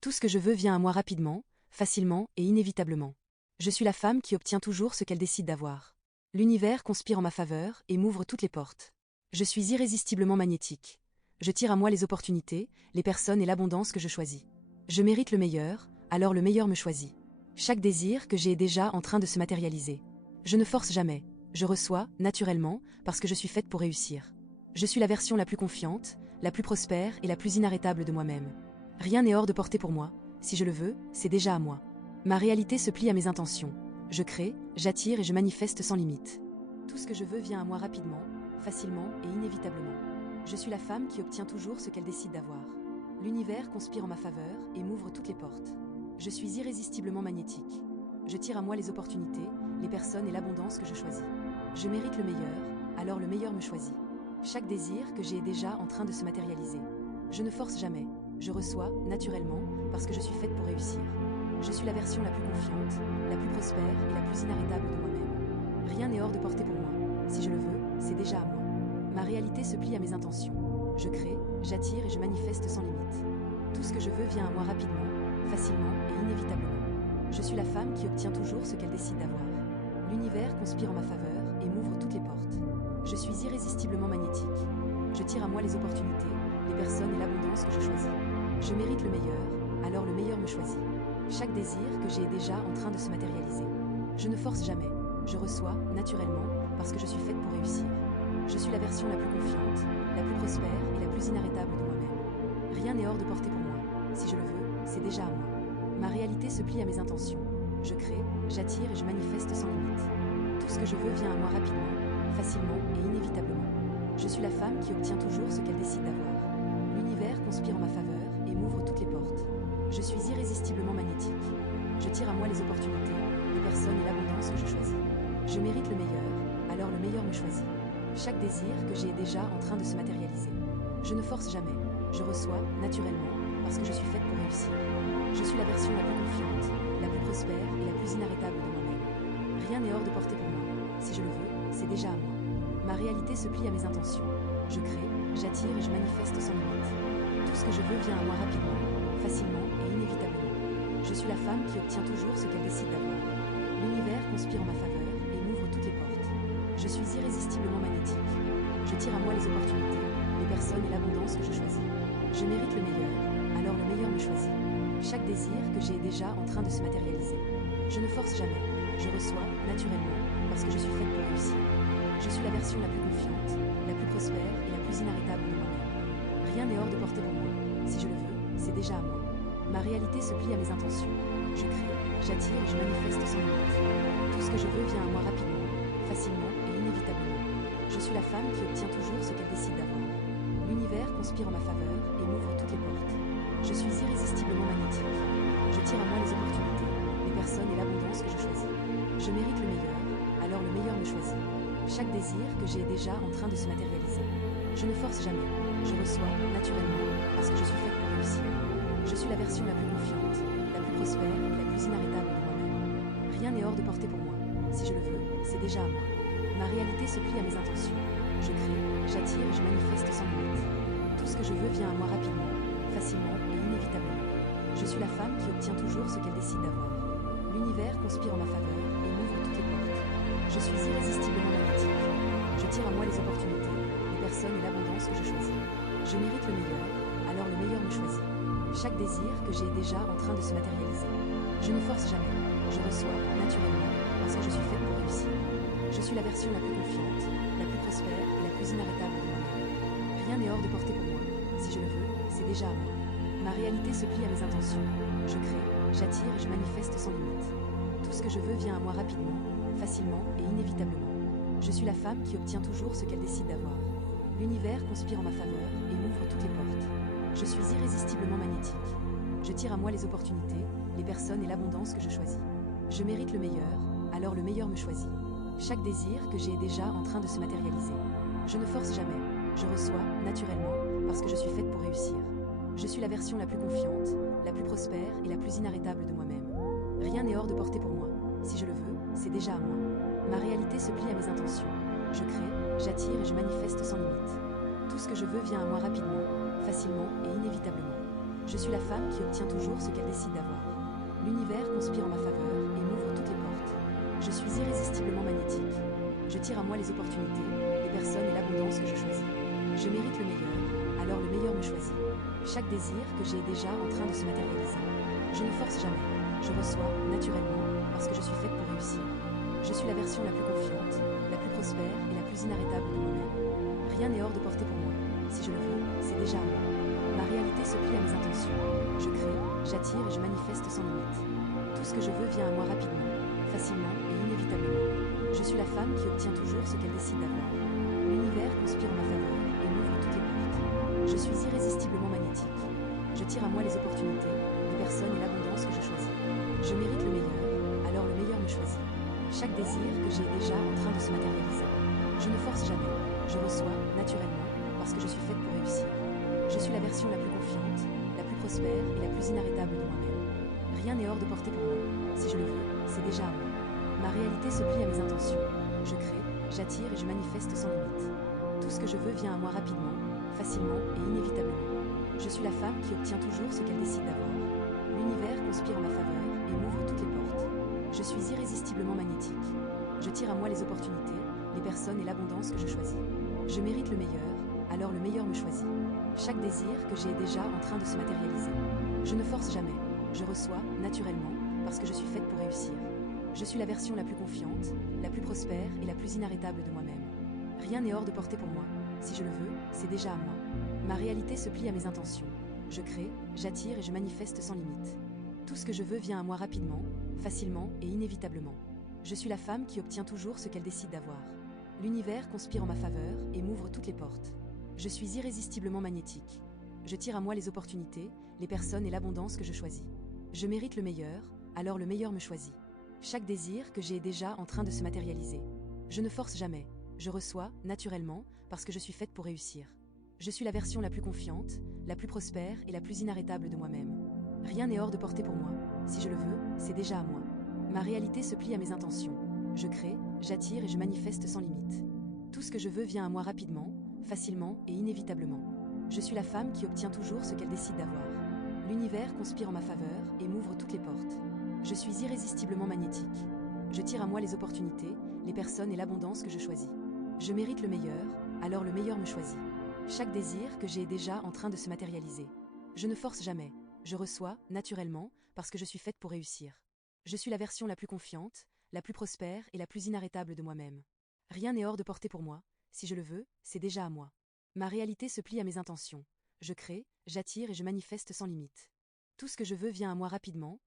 Tout ce que je veux vient à moi rapidement, facilement et inévitablement. Je suis la femme qui obtient toujours ce qu'elle décide d'avoir. L'univers conspire en ma faveur et m'ouvre toutes les portes. Je suis irrésistiblement magnétique. Je tire à moi les opportunités, les personnes et l'abondance que je choisis. Je mérite le meilleur, alors le meilleur me choisit. Chaque désir que j'ai est déjà en train de se matérialiser. Je ne force jamais. Je reçois, naturellement, parce que je suis faite pour réussir. Je suis la version la plus confiante, la plus prospère et la plus inarrêtable de moi-même. Rien n'est hors de portée pour moi. Si je le veux, c'est déjà à moi. Ma réalité se plie à mes intentions. Je crée, j'attire et je manifeste sans limite. Tout ce que je veux vient à moi rapidement, facilement et inévitablement. Je suis la femme qui obtient toujours ce qu'elle décide d'avoir. L'univers conspire en ma faveur et m'ouvre toutes les portes. Je suis irrésistiblement magnétique. Je tire à moi les opportunités, les personnes et l'abondance que je choisis. Je mérite le meilleur, alors le meilleur me choisit. Chaque désir que j'ai est déjà en train de se matérialiser. Je ne force jamais. Je reçois, naturellement, parce que je suis faite pour réussir. Je suis la version la plus confiante, la plus prospère et la plus inarrêtable de moi-même. Rien n'est hors de portée pour moi. Si je le veux, c'est déjà à moi. Ma réalité se plie à mes intentions. Je crée, j'attire et je manifeste sans limite. Tout ce que je veux vient à moi rapidement, facilement et inévitablement. Je suis la femme qui obtient toujours ce qu'elle décide d'avoir. L'univers conspire en ma faveur et m'ouvre toutes les portes. Je suis irrésistiblement magnétique. Je tire à moi les opportunités, les personnes et l'abondance que je choisis. Je mérite le meilleur, alors le meilleur me choisit. Chaque désir que j'ai est déjà en train de se matérialiser. Je ne force jamais. Je reçois, naturellement, parce que je suis faite pour réussir. Je suis la version la plus confiante, la plus prospère et la plus inarrêtable de moi-même. Rien n'est hors de portée pour moi. Si je le veux, c'est déjà à moi. Ma réalité se plie à mes intentions. Je crée, j'attire et je manifeste sans limite. Tout ce que je veux vient à moi rapidement, facilement et inévitablement. Je suis la femme qui obtient toujours ce qu'elle décide d'avoir. L'univers conspire en ma faveur et m'ouvre toutes les portes. Je suis irrésistiblement magnétique. Je tire à moi les opportunités, les personnes et l'abondance que je choisis. Je mérite le meilleur, alors le meilleur me choisit. Chaque désir que j'ai est déjà en train de se matérialiser. Je ne force jamais. Je reçois, naturellement, parce que je suis faite pour réussir. Je suis la version la plus confiante, la plus prospère et la plus inarrêtable de moi-même. Rien n'est hors de portée pour moi. Si je le veux, c'est déjà à moi. Ma réalité se plie à mes intentions. Je crée, j'attire et je manifeste sans limite. Tout ce que je veux vient à moi rapidement, facilement et inévitablement. Je suis la femme qui obtient toujours ce qu'elle décide d'avoir. L'univers conspire en ma faveur et m'ouvre toutes les portes. Je suis irrésistiblement magnétique. Je tire à moi les opportunités, les personnes et l'abondance que je choisis. Je mérite le meilleur, alors le meilleur me choisit. Chaque désir que j'ai est déjà en train de se matérialiser. Je ne force jamais. Je reçois, naturellement, parce que je suis faite pour réussir. Je suis la version la plus confiante, la plus prospère et la plus inarrêtable de moi-même. Rien n'est hors de portée pour moi. Si je le veux, c'est déjà à moi. Ma réalité se plie à mes intentions. Je crée, j'attire et je manifeste sans limite. Tout ce que je veux vient à moi rapidement, facilement et inévitablement. Je suis la femme qui obtient toujours ce qu'elle décide d'avoir. L'univers conspire en ma faveur et m'ouvre toutes les portes. Je suis irrésistiblement magnétique. Je tire à moi les opportunités, les personnes et l'abondance que je choisis. Je mérite le meilleur, alors le meilleur me choisit. Chaque désir que j'ai est déjà en train de se matérialiser. Je ne force jamais. Je reçois, naturellement, parce que je suis faite pour réussir. Je suis la version la plus confiante, la plus prospère et la plus inarrêtable de moi-même. Rien n'est hors de portée pour moi. Si je le veux, c'est déjà à moi. Ma réalité se plie à mes intentions. Je crée, j'attire et je manifeste sans limite. Tout ce que je veux vient à moi rapidement, facilement et inévitablement. Je suis la femme qui obtient toujours ce qu'elle décide d'avoir. L'univers conspire en ma faveur et m'ouvre toutes les portes. Je suis irrésistiblement magnétique. Je tire à moi les opportunités, les personnes et l'abondance que je choisis. Je mérite le meilleur, alors le meilleur me choisit. Chaque désir que j'ai est déjà en train de se matérialiser. Je ne force jamais. Je reçois, naturellement, parce que je suis faite pour réussir. Je suis la version la plus confiante, la plus prospère et la plus inarrêtable de moi-même. Rien n'est hors de portée pour moi. Si je le veux, c'est déjà à moi. Ma réalité se plie à mes intentions. Je crée, j'attire et je manifeste sans limite. Tout ce que je veux vient à moi rapidement, facilement et inévitablement. Je suis la femme qui obtient toujours ce qu'elle décide d'avoir. L'univers conspire en ma faveur et m'ouvre toutes les portes. Je suis irrésistiblement magnétique. Je tire à moi les opportunités, les personnes et l'abondance que je choisis. Je mérite le meilleur, alors le meilleur me choisit. Chaque désir que j'ai est déjà en train de se matérialiser. Je ne force jamais. Je reçois, naturellement, parce que je suis faite pour réussir. Je suis la version la plus confiante, la plus prospère et la plus inarrêtable de moi-même. Rien n'est hors de portée pour moi. Si je le veux, c'est déjà à moi. Ma réalité se plie à mes intentions. Je crée, j'attire et je manifeste sans limite. Tout ce que je veux vient à moi rapidement, facilement et inévitablement. Je suis la femme qui obtient toujours ce qu'elle décide d'avoir. L'univers conspire en ma faveur et m'ouvre toutes les portes. Je suis irrésistiblement magnétique. Je tire à moi les opportunités, les personnes et l'abondance que je choisis. Je mérite le meilleur, alors le meilleur me choisit. Chaque désir que j'ai est déjà en train de se matérialiser. Je ne force jamais, je reçois naturellement parce que je suis faite pour réussir. Je suis la version la plus confiante, la plus prospère et la plus inarrêtable de moi-même. Rien n'est hors de portée pour moi. Si je le veux, c'est déjà à moi. Ma réalité se plie à mes intentions. Je crée, j'attire et je manifeste sans limite. Tout ce que je veux vient à moi rapidement, facilement et inévitablement. Je suis la femme qui obtient toujours ce qu'elle décide d'avoir. L'univers conspire en ma faveur et m'ouvre toutes les portes. Je suis irrésistiblement magnétique. Je tire à moi les opportunités, les personnes et l'abondance que je choisis. Je mérite le meilleur, alors le meilleur me choisit. Chaque désir que j'ai est déjà en train de se matérialiser. Je ne force jamais, je reçois naturellement parce que je suis faite pour réussir. Je suis la version la plus confiante, la plus prospère et la plus inarrêtable de moi-même. Rien n'est hors de portée pour moi. Si je le veux, c'est déjà à moi. Ma réalité se plie à mes intentions. Je crée, j'attire et je manifeste sans limite. Tout ce que je veux vient à moi rapidement, facilement et inévitablement. Je suis la femme qui obtient toujours ce qu'elle décide d'avoir. L'univers conspire en ma faveur et m'ouvre toutes les portes. Je suis irrésistiblement magnétique. Je tire à moi les opportunités, les personnes et l'abondance que je choisis. Je mérite le meilleur, alors le meilleur me choisit. Chaque désir que j'ai est déjà en train de se matérialiser. Je ne force jamais, je reçois naturellement parce que je suis faite pour réussir. Je suis la version la plus confiante, la plus prospère et la plus inarrêtable de moi-même. Rien n'est hors de portée pour moi. Si je le veux, c'est déjà à moi. Ma réalité se plie à mes intentions. Je crée, j'attire et je manifeste sans limite. Tout ce que je veux vient à moi rapidement, facilement et inévitablement. Je suis la femme qui obtient toujours ce qu'elle décide d'avoir. L'univers conspire en ma faveur et m'ouvre toutes les portes. Je suis irrésistiblement magnétique. Je tire à moi les opportunités, les personnes et l'abondance que je choisis. Je mérite le meilleur, alors le meilleur me choisit. Chaque désir que j'ai est déjà en train de se matérialiser. Je ne force jamais, je reçois naturellement parce que je suis faite pour réussir. Je suis la version la plus confiante, la plus prospère et la plus inarrêtable de moi-même. Rien n'est hors de portée pour moi. Si je le veux, c'est déjà à moi. Ma réalité se plie à mes intentions. Je crée, j'attire et je manifeste sans limite. Tout ce que je veux vient à moi rapidement, facilement et inévitablement. Je suis la femme qui obtient toujours ce qu'elle décide d'avoir. L'univers conspire en ma faveur et m'ouvre toutes les portes. Je suis irrésistiblement magnétique. Je tire à moi les opportunités, les personnes et l'abondance que je choisis. Je mérite le meilleur, alors le meilleur me choisit. Chaque désir que j'ai est déjà en train de se matérialiser. Je ne force jamais, je reçois naturellement parce que je suis faite pour réussir. Je suis la version la plus confiante, la plus prospère et la plus inarrêtable de moi-même. Rien n'est hors de portée pour moi. Si je le veux, c'est déjà à moi. Ma réalité se plie à mes intentions. Je crée, j'attire et je manifeste sans limite. Tout ce que je veux vient à moi rapidement,